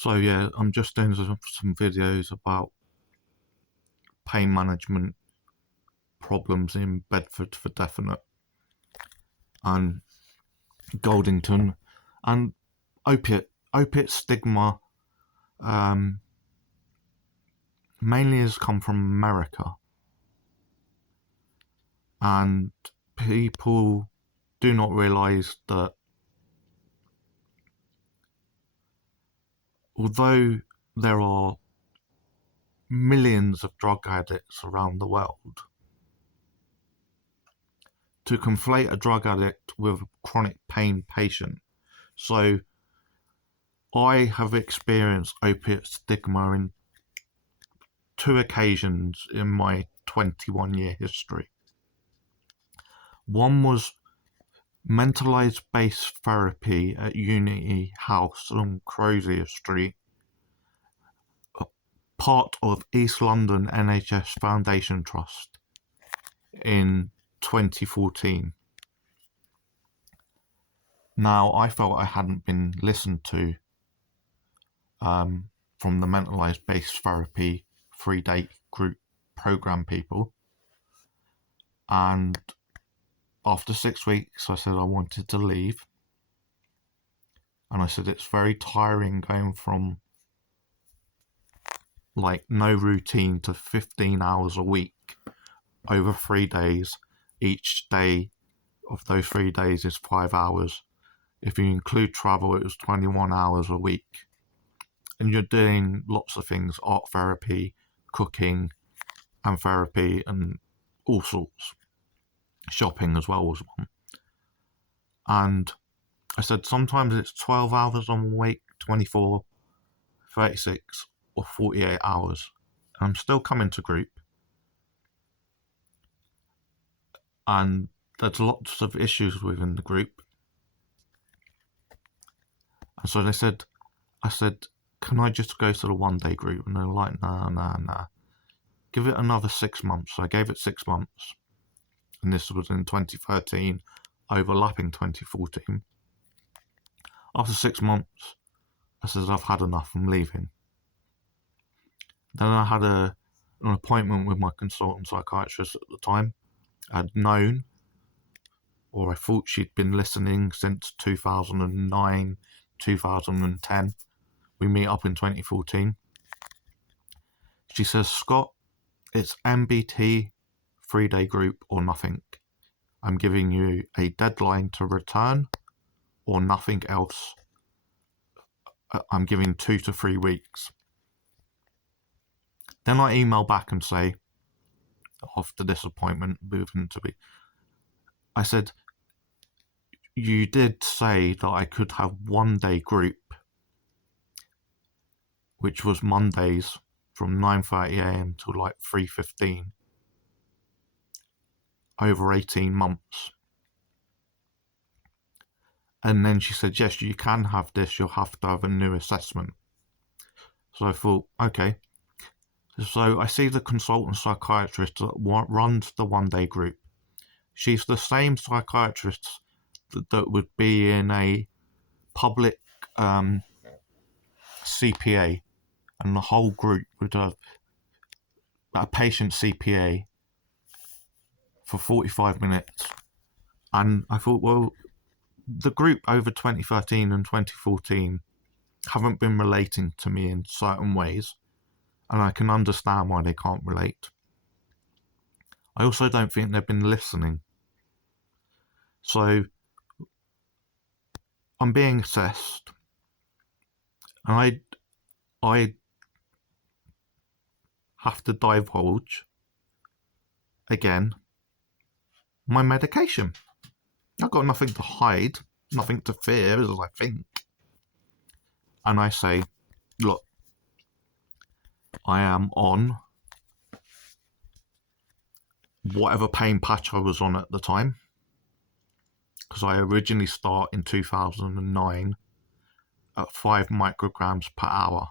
So yeah, I'm just doing some videos about pain management problems in Bedford for definite, and Goldington, and opiate stigma mainly has come from America, and people do not realise that although there are millions of drug addicts around the world, to conflate a drug addict with a chronic pain patient. So I have experienced opiate stigma in 2 occasions in my 21-year history. One was mentalised based therapy at Unity House on Crozier Street, a part of East London NHS Foundation Trust, in 2014. Now, I felt I hadn't been listened to from the mentalised based therapy 3-day group program people, and after 6 weeks I said I wanted to leave, and I said it's very tiring going from like no routine to 15 hours a week over 3 days. Each day of those 3 days is 5 hours. If you include travel, it was 21 hours a week. And you're doing lots of things, art therapy, cooking, and therapy, and all sorts. Shopping as well was one. And I said sometimes it's 12 hours on a week, 24, 36, or 48 hours. And I'm still coming to group. And there's lots of issues within the group. And so I said, can I just go to the 1-day group? And they're like, nah. Give it another 6 months. So I gave it 6 months. And this was in 2013, overlapping 2014. After 6 months, I said, I've had enough, I'm leaving. Then I had an appointment with my consultant psychiatrist at the time. I'd known, or I thought she'd been listening since 2009, 2010. We meet up in 2014. She says, Scott, it's MBT, 3-day group, or nothing. I'm giving you a deadline to return, or nothing else. I'm giving 2 to 3 weeks. Then I email back and say, after this appointment, I said, you did say that I could have 1-day group, which was Mondays from 9:30am till like 3:15, over 18 months. And then she said, yes, you can have this, you'll have to have a new assessment. So I thought, okay. So I see the consultant psychiatrist that runs the 1-day group. She's the same psychiatrist that would be in a public CPA, and the whole group would have a patient CPA for 45 minutes. And I thought, well, the group over 2013 and 2014 haven't been relating to me in certain ways, and I can understand why they can't relate. I also don't think they've been listening. So I'm being assessed, and I have to divulge again my medication. I've got nothing to hide, nothing to fear, as I think. And I say, look, I am on whatever pain patch I was on at the time, because I originally start in 2009 at 5 micrograms per hour.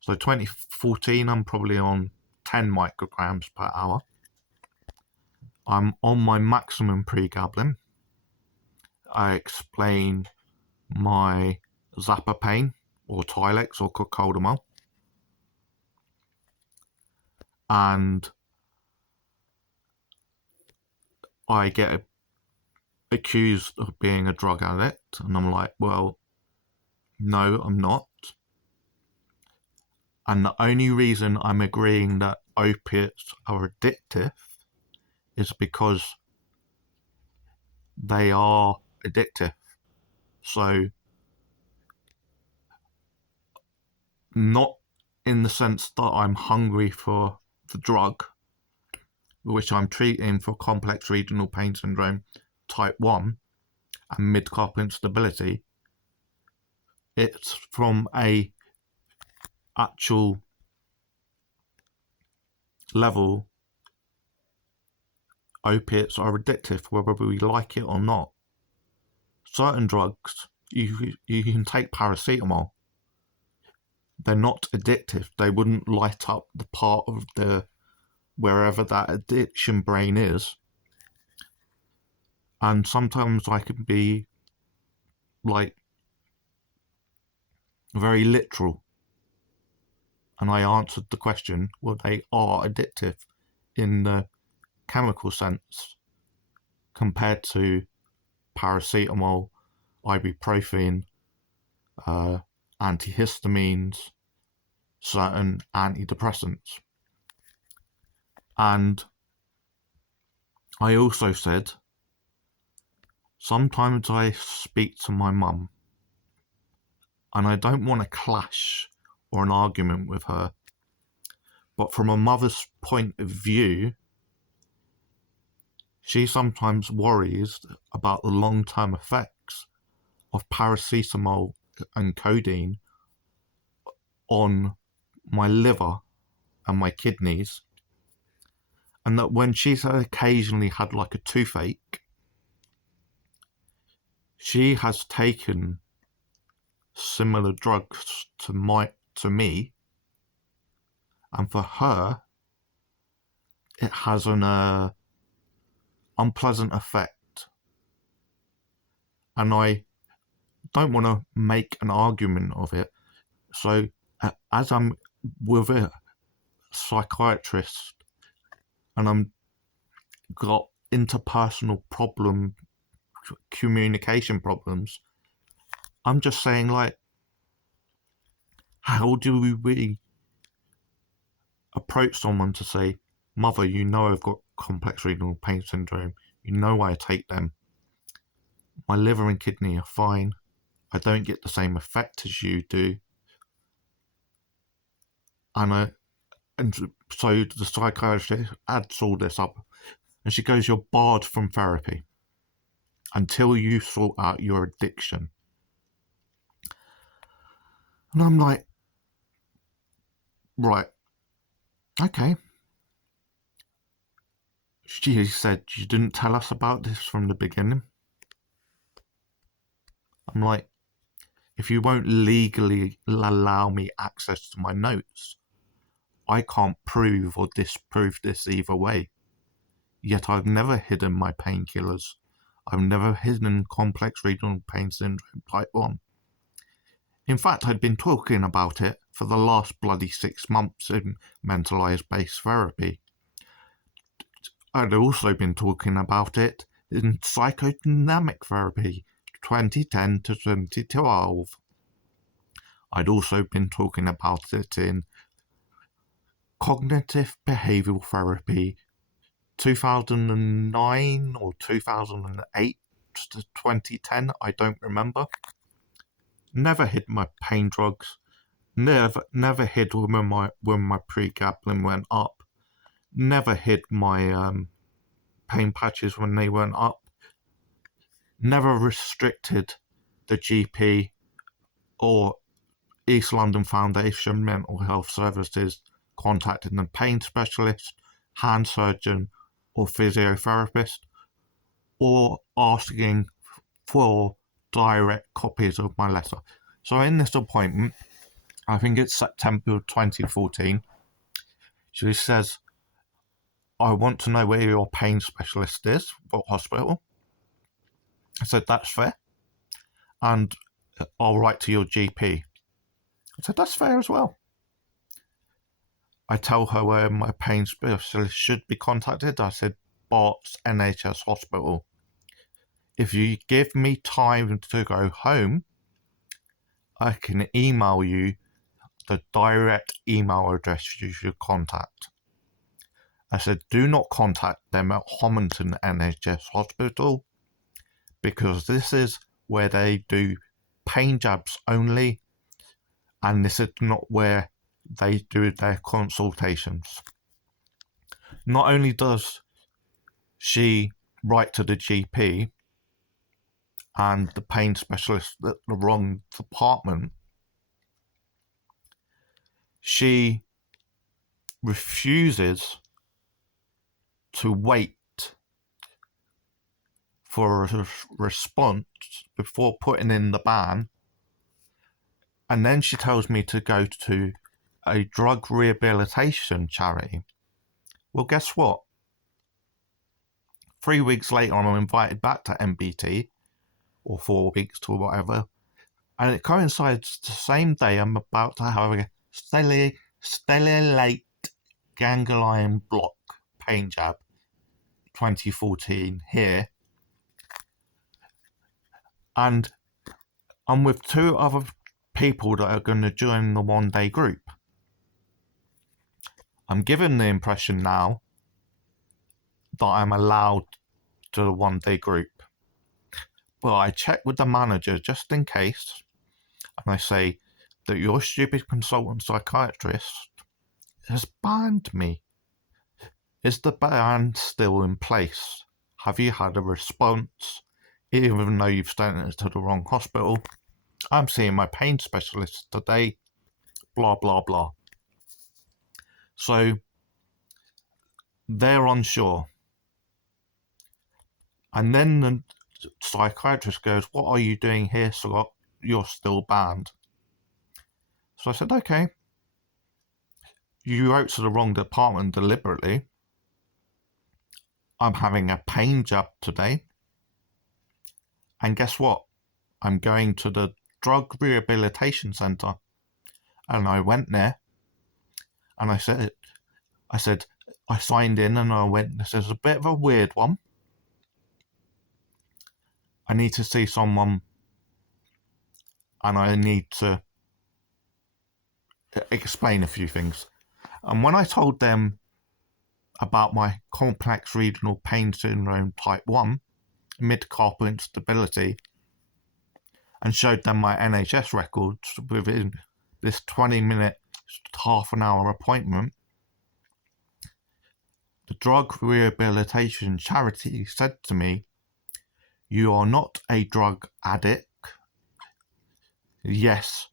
So 2014, I'm probably on 10 micrograms per hour. I'm on my maximum pregabalin. I explain my Zappa pain, or Tylex or Cocodamol. And I get accused of being a drug addict, and I'm like, well, no, I'm not. And the only reason I'm agreeing that opiates are addictive is because they are addictive. So, not in the sense that I'm hungry for the drug, which I'm treating for complex regional pain syndrome type 1 and mid-carpal instability. It's from a actual level, opiates are addictive whether we like it or not. Certain drugs, you can take paracetamol, they're not addictive. They wouldn't light up the part of the wherever that addiction brain is. And sometimes I can be like very literal, and I answered the question, well, they are addictive in the chemical sense compared to paracetamol, ibuprofen, antihistamines, certain antidepressants. And I also said, sometimes I speak to my mum and I don't want a clash or an argument with her, but from a mother's point of view, she sometimes worries about the long-term effects of paracetamol and codeine on my liver and my kidneys, and that when she's occasionally had like a toothache, she has taken similar drugs to me, and for her it has an unpleasant effect. And I don't want to make an argument of it, so as I'm with a psychiatrist and I'm got interpersonal communication problems, I'm just saying, like, how do we approach someone to say, mother, you know I've got complex renal pain syndrome, you know I take them, my liver and kidney are fine, I don't get the same effect as you do. And so the psychiatrist adds all this up, and she goes, you're barred from therapy until you sort out your addiction. And I'm like, right, okay. She said, you didn't tell us about this from the beginning. I'm like, if you won't legally allow me access to my notes, I can't prove or disprove this either way. Yet I've never hidden my painkillers. I've never hidden complex regional pain syndrome type 1. In fact, I'd been talking about it for the last bloody 6 months in mentalised-based therapy. I'd also been talking about it in psychodynamic therapy, 2010 to 2012. I'd also been talking about it in cognitive behavioural therapy, 2009 or 2008 to 2010, I don't remember. Never hid my pain drugs. Never hid when my pregabalin went up. Never hid my pain patches when they went up. Never restricted the GP or East London Foundation Mental Health Services contacting a pain specialist, hand surgeon, or physiotherapist, or asking for direct copies of my letter. So in this appointment, I think it's September 2014, she says, I want to know where your pain specialist is, what hospital. I said, that's fair, and I'll write to your GP. I said, that's fair as well. I tell her where my pain specialist should be contacted. I said, Bart's NHS Hospital. If you give me time to go home, I can email you the direct email address you should contact. I said, do not contact them at Homerton NHS Hospital, because this is where they do pain jabs only, and this is not where they do their consultations. Not only does she write to the GP and the pain specialist at the wrong department, she refuses to wait for a response before putting in the ban, and then she tells me to go to a drug rehabilitation charity. Well, guess what? 3 weeks later, I'm invited back to MBT, or 4 weeks to whatever, and it coincides the same day I'm about to have a stellate ganglion block pain jab 2014 here, and I'm with 2 other people that are going to join the one-day group. I'm given the impression now that I'm allowed to the one-day group, but I check with the manager just in case, and I say that your stupid consultant psychiatrist has banned me. Is the ban still in place? Have you had a response, even though you've sent it to the wrong hospital? I'm seeing my pain specialist today, blah, blah, blah. So they're unsure. And then the psychiatrist goes, what are you doing here, Scott? You're still banned. So I said, okay. You wrote to the wrong department deliberately. I'm having a pain jab today. And guess what? I'm going to the drug rehabilitation centre. And I went there and I said, I signed in and I went, this is a bit of a weird one. I need to see someone and I need to explain a few things. And when I told them about my complex regional pain syndrome type 1, mid-carpal instability, and showed them my NHS records within this 20-minute, half an hour appointment, the drug rehabilitation charity said to me, you are not a drug addict. Yes,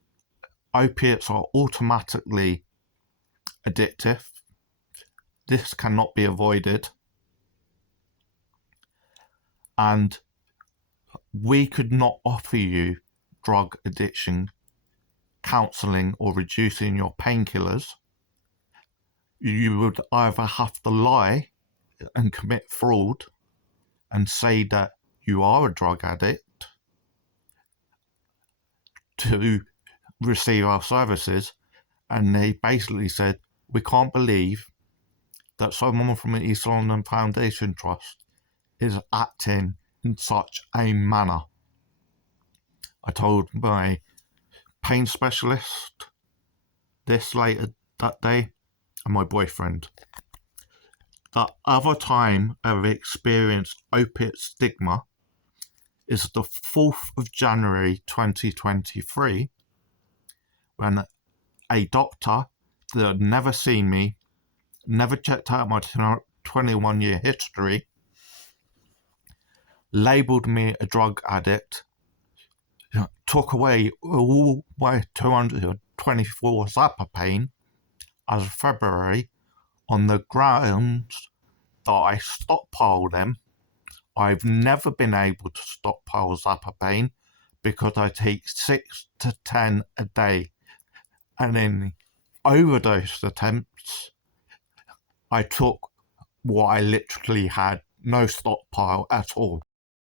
opiates are automatically addictive. This cannot be avoided. And we could not offer you drug addiction counselling or reducing your painkillers. You would either have to lie and commit fraud and say that you are a drug addict to receive our services. And they basically said, we can't believe that someone from the East London Foundation Trust is acting in such a manner. I told my pain specialist this later that day, and my boyfriend. The other time I've experienced opiate stigma is the 4th of January 2023, when a doctor that had never seen me, never checked out my 21-year history, labelled me a drug addict, took away all my 224 Zappa pain as of February on the grounds that I stockpile them. I've never been able to stockpile Zappa pain because I take 6 to 10 a day. And in overdose attempts, I took what I literally had no stockpile at all.